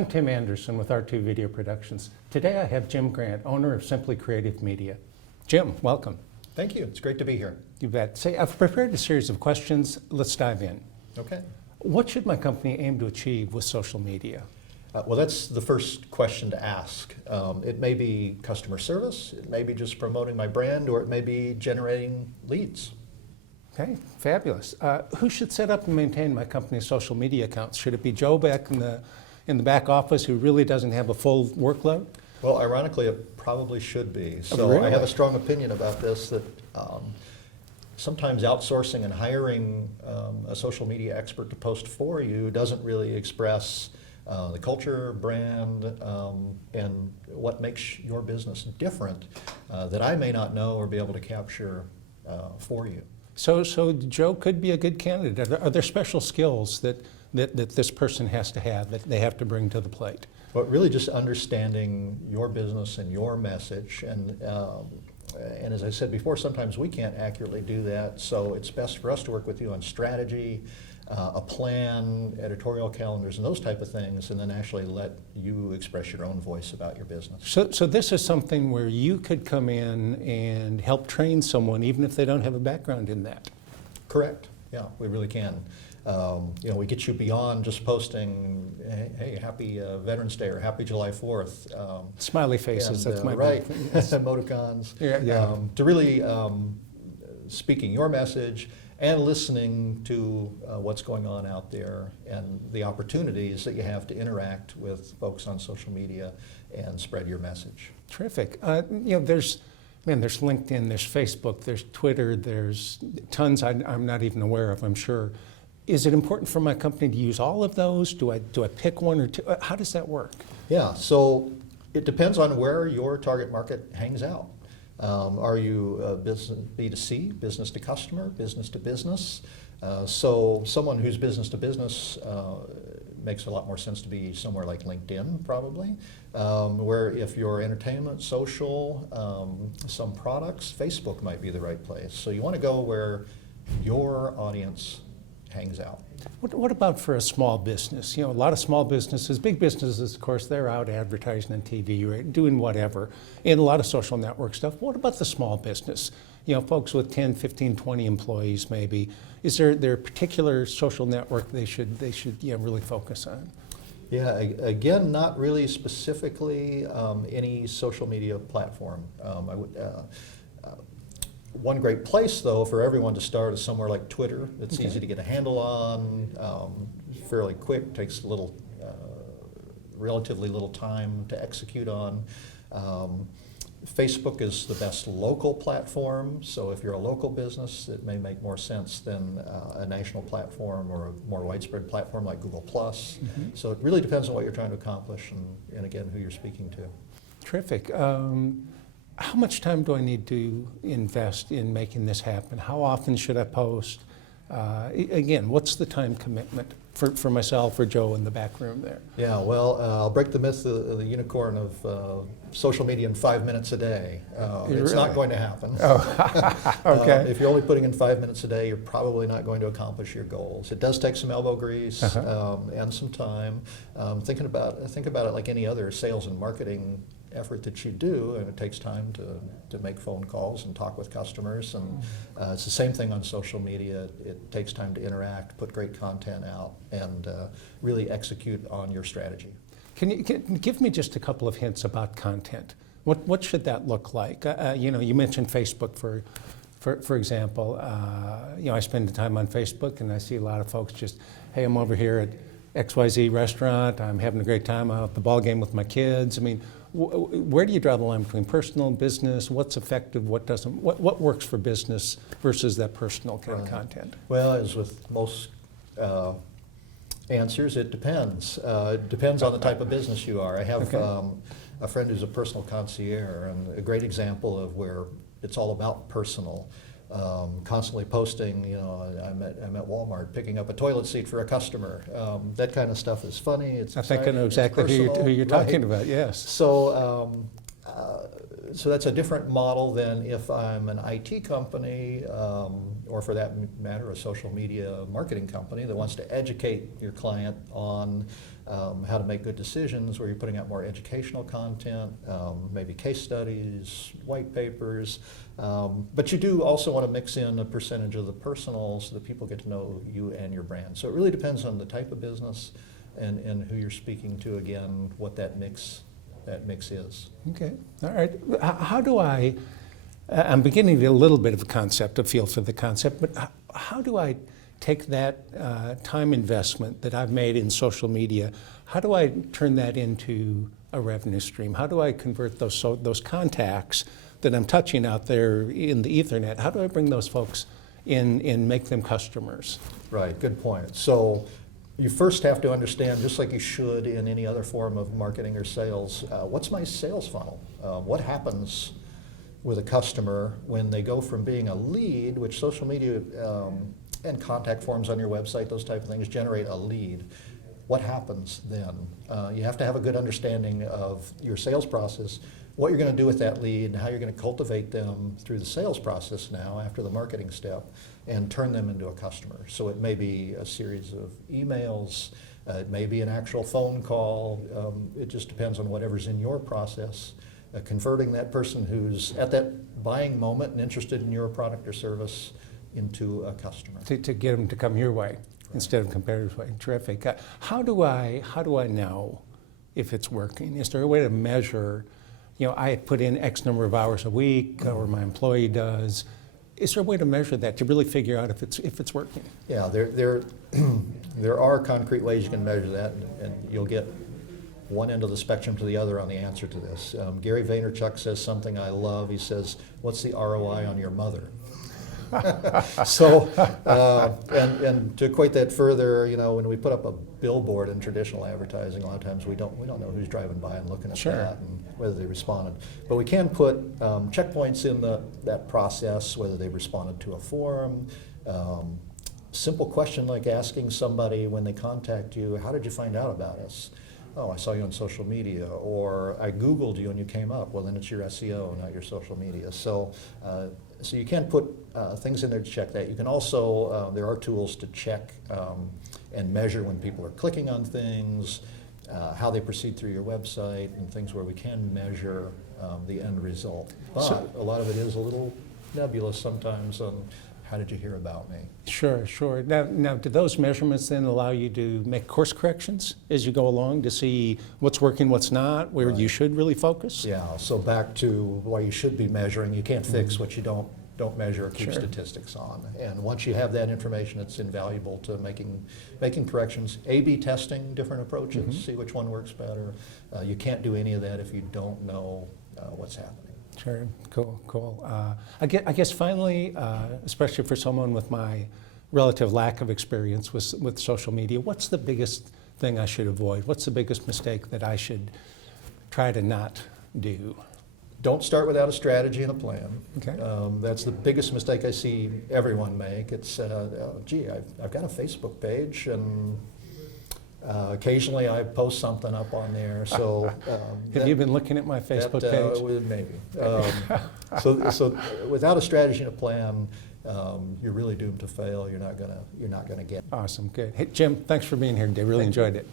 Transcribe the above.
I'm Tim Anderson with R2 Video Productions. Today I have Jim Grant, owner of Simply Creative Media. Jim, welcome. Thank you. It's great to be here. You bet. Say, I've prepared a series of questions. Let's dive in. Okay. What should my company aim to achieve with social media? Well, that's the first question to ask. It may be customer service, it may be just promoting my brand, or it may be generating leads. Okay, fabulous. Who should set up and maintain my company's social media accounts? Should it be Joe back in the back office who really doesn't have a full workload? Well, ironically, it probably should be. So Really? I have a strong opinion about this, that sometimes outsourcing and hiring a social media expert to post for you doesn't really express the culture, brand, and what makes your business different that I may not know or be able to capture for you. So Joe could be a good candidate. Are there special skills that this person has to have, that they have to bring to the plate? But really just understanding your business and your message, and as I said before, sometimes we can't accurately do that, so it's best for us to work with you on strategy, a plan, editorial calendars, and those type of things, and then actually let you express your own voice about your business. So this is something where you could come in and help train someone even if they don't have a background in that? Correct. Yeah, we really can. We get you beyond just posting, hey, happy Veterans Day or happy July 4th. Smiley faces, and, that's my right, big thing. Yes. emoticons. Yeah. To really speaking your message and listening to what's going on out there and the opportunities that you have to interact with folks on social media and spread your message. Terrific. There's LinkedIn, there's Facebook, there's Twitter, there's tons I'm not even aware of, I'm sure. Is it important for my company to use all of those? Do I pick one or two? How does that work? Yeah, so it depends on where your target market hangs out. Are you business B2C, business to customer, business to business? So someone who's business to business makes a lot more sense to be somewhere like LinkedIn, probably. Where if you're entertainment, social, some products, Facebook might be the right place. So you want to go where your audience hangs out. What about for a small business? A lot of small businesses, big businesses, of course, they're out advertising on TV, right, doing whatever, and a lot of social network stuff. What about the small business? Folks with 10, 15, 20 employees maybe. Is there a particular social network they should really focus on? Yeah, again, not really specifically any social media platform. One great place, though, for everyone to start is somewhere like Twitter. It's Okay. easy to get a handle on, fairly quick, takes relatively little time to execute on. Facebook is the best local platform, so if you're a local business, it may make more sense than a national platform or a more widespread platform like Google+. Mm-hmm. So it really depends on what you're trying to accomplish and again, who you're speaking to. Terrific. How much time do I need to invest in making this happen? How often should I post? Again, what's the time commitment for myself or Joe in the back room there? Yeah, well, I'll break the myth of the unicorn of social media in 5 minutes a day. It's Really? not going to happen. Oh, okay. If you're only putting in 5 minutes a day, you're probably not going to accomplish your goals. It does take some elbow grease and some time. Think about it like any other sales and marketing effort that you do, and it takes time to make phone calls and talk with customers, and it's the same thing on social media. It takes time to interact, put great content out, and really execute on your strategy. Can you give me just a couple of hints about content? What should that look like? You mentioned Facebook for example. I spend time on Facebook and I see a lot of folks just, hey, I'm over here at XYZ restaurant, I'm having a great time out at the ball game with my kids. I mean, where do you draw the line between personal and business? What's effective, what doesn't? What works for business versus that personal kind of content? Well, as with most answers, it depends. It depends on the type of business you are. I have a friend who's a personal concierge, and a great example of where it's all about personal. Constantly posting, I'm at Walmart picking up a toilet seat for a customer. That kind of stuff is funny. It's I think I know exactly who you're talking about, yes. So so that's a different model than if I'm an IT company or for that matter, a social media marketing company that wants to educate your client on how to make good decisions, where you're putting out more educational content, maybe case studies, white papers. But you do also want to mix in a percentage of the personal so that people get to know you and your brand. So it really depends on the type of business and who you're speaking to, again, what that mix is. Okay, all right. How do I'm beginning to get a little bit of a concept, a feel for the concept, but how do I take that time investment that I've made in social media, how do I turn that into a revenue stream? How do I convert those contacts that I'm touching out there in the Ethernet, how do I bring those folks in and make them customers? Right, good point. So you first have to understand, just like you should in any other form of marketing or sales, what's my sales funnel? What happens with a customer when they go from being a lead, which social media and contact forms on your website, those type of things generate a lead. What happens then? You have to have a good understanding of your sales process, what you're going to do with that lead, and how you're going to cultivate them through the sales process now after the marketing step and turn them into a customer. So it may be a series of emails, it may be an actual phone call, it just depends on whatever's in your process. Converting that person who's at that buying moment and interested in your product or service into a customer. To get them to come your way instead of competitors' way. Terrific. How do I know if it's working? Is there a way to measure, I put in X number of hours a week, or my employee does. Is there a way to measure that, to really figure out if it's working? Yeah, there are concrete ways you can measure that, and you'll get one end of the spectrum to the other on the answer to this. Gary Vaynerchuk says something I love. He says, "What's the ROI on your mother?" So, and to equate that further, when we put up a billboard in traditional advertising, a lot of times we don't know who's driving by and looking at Sure. that and whether they responded. But we can put checkpoints in that process, whether they responded to a forum. Simple question like asking somebody when they contact you, "How did you find out about us?" "Oh, I saw you on social media," or "I Googled you and you came up." Well, then it's your SEO, not your social media. So you can put things in there to check that. You can also, there are tools to check and measure when people are clicking on things, how they proceed through your website, and things where we can measure the end result. But a lot of it is a little nebulous sometimes on how did you hear about me. Sure. Now, do those measurements then allow you to make course corrections as you go along to see what's working, what's not, where you should really focus? Yeah, so back to why you should be measuring. You can't fix what you don't measure or keep Sure. statistics on. And once you have that information, it's invaluable to making corrections. A/B testing different approaches, see which one works better. You can't do any of that if you don't know what's happening. Sure, cool. I guess finally, especially for someone with my relative lack of experience with social media, what's the biggest thing I should avoid? What's the biggest mistake that I should try to not do? Don't start without a strategy and a plan. Okay. That's the biggest mistake I see everyone make. It's, gee, I've got a Facebook page, and occasionally I post something up on there. So Have you been looking at my Facebook page? Maybe. So without a strategy and a plan, you're really doomed to fail. You're not gonna get. Awesome, good. Hey, Jim, thanks for being here today. Really enjoyed it.